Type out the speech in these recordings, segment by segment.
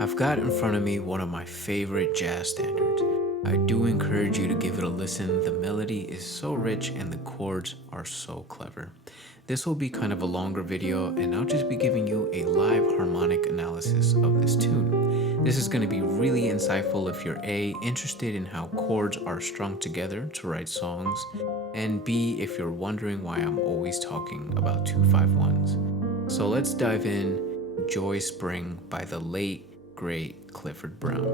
I've got in front of me one of my favorite jazz standards. I do encourage you to give it a listen. The melody is so rich and the chords are so clever. This will be kind of a longer video and I'll just be giving you a live harmonic analysis of this tune. This is going to be really insightful if you're A, interested in how chords are strung together to write songs, and B, if you're wondering why I'm always talking about 2-5-1s. So let's dive in. Joy Spring by the late great Clifford Brown.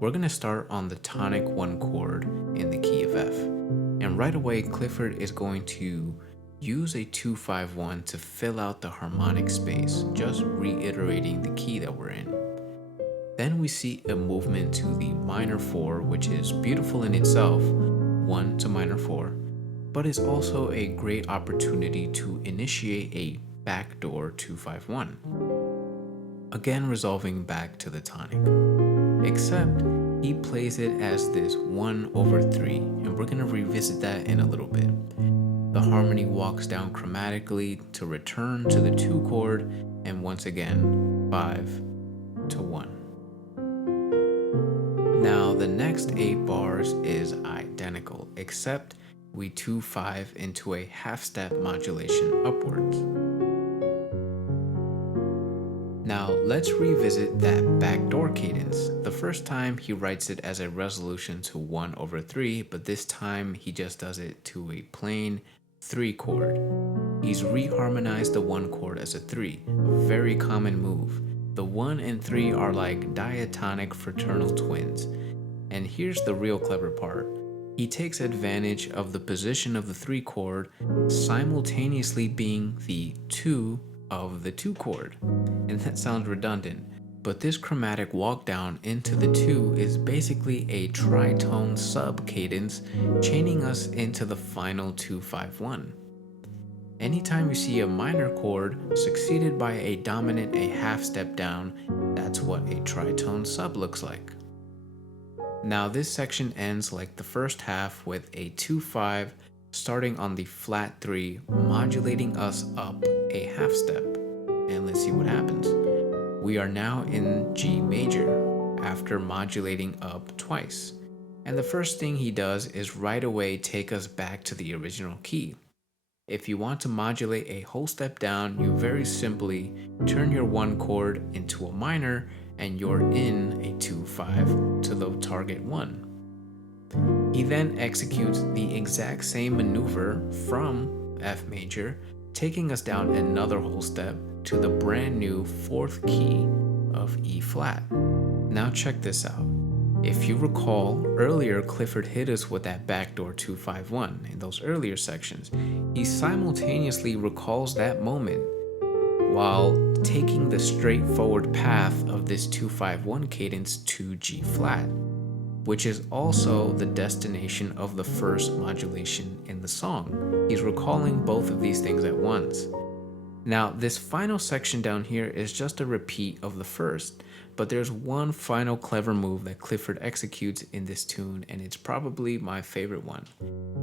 We're going to start on the tonic 1 chord in the key of F. And right away, Clifford is going to use a 2-5-1 to fill out the harmonic space, just reiterating the key that we're in. Then we see a movement to the minor 4, which is beautiful in itself, 1 to minor 4, but is also a great opportunity to initiate a backdoor 2-5-1. Again resolving back to the tonic, except he plays it as this 1/3, and we're going to revisit that in a little bit. The harmony walks down chromatically to return to the 2 chord, and once again 5-1. Now the next 8 bars is identical, except we 2-5 into a half-step modulation upwards. Now let's revisit that backdoor cadence. The first time he writes it as a resolution to 1/3, but this time he just does it to a plain 3 chord. He's reharmonized the 1 chord as a 3, a very common move. The 1 and 3 are like diatonic fraternal twins. And here's the real clever part. He takes advantage of the position of the 3 chord simultaneously being the 2 of the 2 chord. And that sounds redundant, but this chromatic walk down into the 2 is basically a tritone sub cadence, chaining us into the final 2-5-1. Anytime you see a minor chord succeeded by a dominant a half step down, that's what a tritone sub looks like. Now this section ends like the first half with a 2-5 starting on the flat 3, modulating us up a half step. And let's see what happens. We are now in G major after modulating up twice. And the first thing he does is right away take us back to the original key. If you want to modulate a whole step down, you very simply turn your 1 chord into a minor and you're in a 2-5 to the target 1. He then executes the exact same maneuver from F major, taking us down another whole step to the brand new 4th key of E flat. Now check this out. If you recall, earlier Clifford hit us with that backdoor 2-5-1 in those earlier sections. He simultaneously recalls that moment while taking the straightforward path of this 2-5-1 cadence to G flat, which is also the destination of the first modulation in the song. He's recalling both of these things at once. Now, this final section down here is just a repeat of the first, but there's one final clever move that Clifford executes in this tune, and it's probably my favorite one.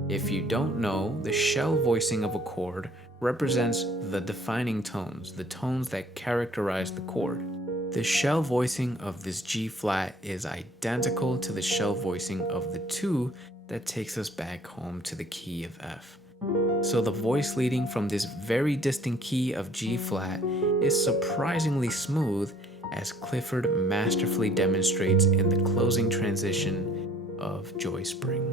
If you don't know, the shell voicing of a chord represents the defining tones, the tones that characterize the chord. The shell voicing of this G flat is identical to the shell voicing of the 2 that takes us back home to the key of F. So the voice leading from this very distant key of G flat is surprisingly smooth, as Clifford masterfully demonstrates in the closing transition of Joy Spring.